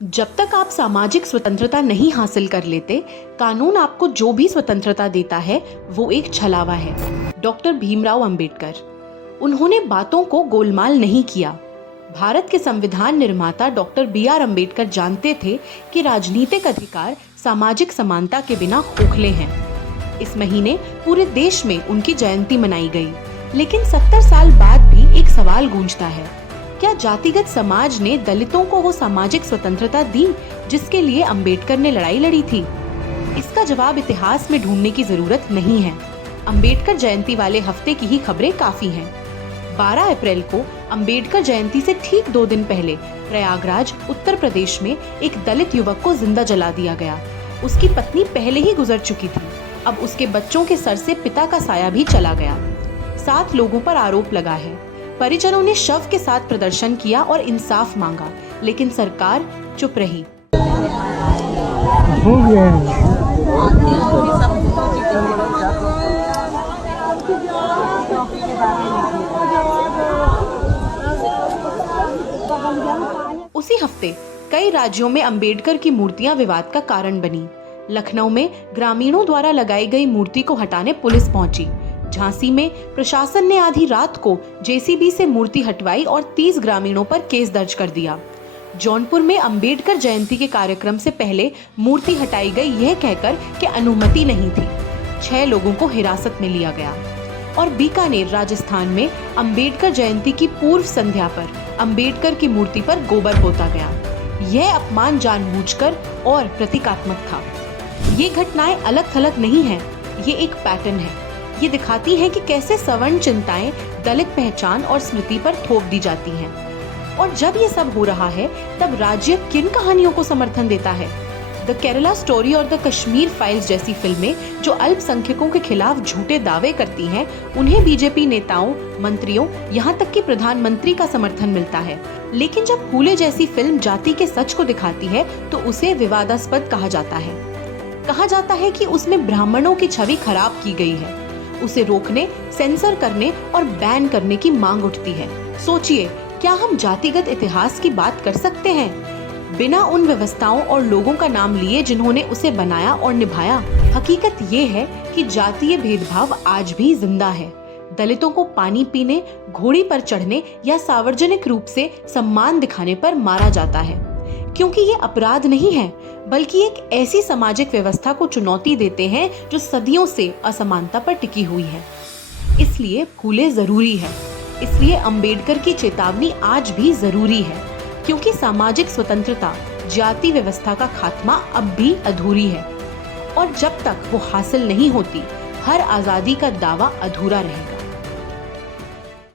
जब तक आप सामाजिक स्वतंत्रता नहीं हासिल कर लेते, कानून आपको जो भी स्वतंत्रता देता है वो एक छलावा है। डॉक्टर भीमराव अंबेडकर। उन्होंने बातों को गोलमाल नहीं किया। भारत के संविधान निर्माता डॉक्टर बी.आर. अंबेडकर जानते थे कि राजनीतिक अधिकार सामाजिक समानता के बिना खोखले हैं। इस महीने पूरे देश में उनकी जयंती मनाई गई, लेकिन 70 साल बाद भी एक सवाल गूंजता है, क्या जातिगत समाज ने दलितों को वो सामाजिक स्वतंत्रता दी जिसके लिए अंबेडकर ने लड़ाई लड़ी थी? इसका जवाब इतिहास में ढूंढने की जरूरत नहीं है। अंबेडकर जयंती वाले हफ्ते की ही खबरें काफी हैं। 12 अप्रैल को अंबेडकर जयंती से ठीक 2 दिन पहले प्रयागराज, उत्तर प्रदेश में एक दलित युवक को जिंदा जला दिया गया। उसकी पत्नी पहले ही गुजर चुकी थी। अब उसके बच्चों के सर से पिता का साया भी चला गया। 7 लोगों पर आरोप लगा है। परिजनों ने शव के साथ प्रदर्शन किया और इंसाफ मांगा, लेकिन सरकार चुप रही। उसी हफ्ते कई राज्यों में अंबेडकर की मूर्तियां विवाद का कारण बनी। लखनऊ में ग्रामीणों द्वारा लगाई गई मूर्ति को हटाने पुलिस पहुंची। झांसी में प्रशासन ने आधी रात को जेसीबी से मूर्ति हटवाई और 30 ग्रामीणों पर केस दर्ज कर दिया। जौनपुर में अंबेडकर जयंती के कार्यक्रम से पहले मूर्ति हटाई गई यह कहकर कि अनुमति नहीं थी। 6 लोगों को हिरासत में लिया गया। और बीकानेर, राजस्थान में अंबेडकर जयंती की पूर्व संध्या पर अंबेडकर की मूर्ति पर गोबर पोता गया। यह अपमान जानबूझकर और प्रतीकात्मक था। ये घटनाएं अलग थलग नहीं है, ये एक पैटर्न है। ये दिखाती है कि कैसे सवर्ण चिंताएं दलित पहचान और स्मृति पर थोप दी जाती हैं। और जब ये सब हो रहा है, तब राज्य किन कहानियों को समर्थन देता है? द केरला स्टोरी और द कश्मीर फाइल्स जैसी फिल्में जो अल्पसंख्यकों के खिलाफ झूठे दावे करती हैं, उन्हें बीजेपी नेताओं, मंत्रियों, यहाँ तक कि प्रधानमंत्री का समर्थन मिलता है। लेकिन जब फूले जैसी फिल्म जाति के सच को दिखाती है तो उसे विवादास्पद कहा जाता है। कहा जाता है कि उसमें ब्राह्मणों की छवि खराब की गई है। उसे रोकने, सेंसर करने और बैन करने की मांग उठती है। सोचिए, क्या हम जातिगत इतिहास की बात कर सकते हैं बिना उन व्यवस्थाओं और लोगों का नाम लिए जिन्होंने उसे बनाया और निभाया? हकीकत ये है कि जातीय भेदभाव आज भी जिंदा है। दलितों को पानी पीने, घोड़ी पर चढ़ने या सार्वजनिक रूप से सम्मान दिखाने पर मारा जाता है, क्योंकि ये अपराध नहीं है, बल्कि एक ऐसी सामाजिक व्यवस्था को चुनौती देते हैं जो सदियों से असमानता पर टिकी हुई है। इसलिए फूले जरूरी है। इसलिए अंबेडकर की चेतावनी आज भी जरूरी है, क्योंकि सामाजिक स्वतंत्रता, जाति व्यवस्था का खात्मा अब भी अधूरी है। और जब तक वो हासिल नहीं होती, हर आजादी का दावा अधूरा रहेगा।